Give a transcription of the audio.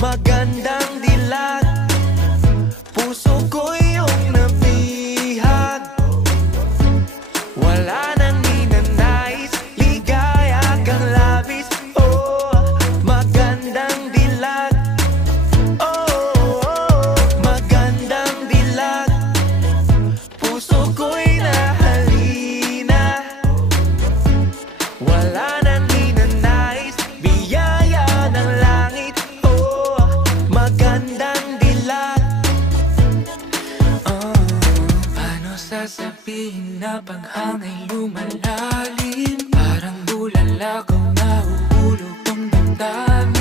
magandang dilag. Puso ko iyong nabihag. Wala nang ninanais, ligaya kang labis. Oh, magandang dilag. Oh, magandang dilag. Puso ko'y nahalina. Wala nang ninanais, biyaya ng langit. Oh, magandang dilag. Paano sasabihin na paghangay lumalalim? Parang bulalakaw na uhulog ang damdamin.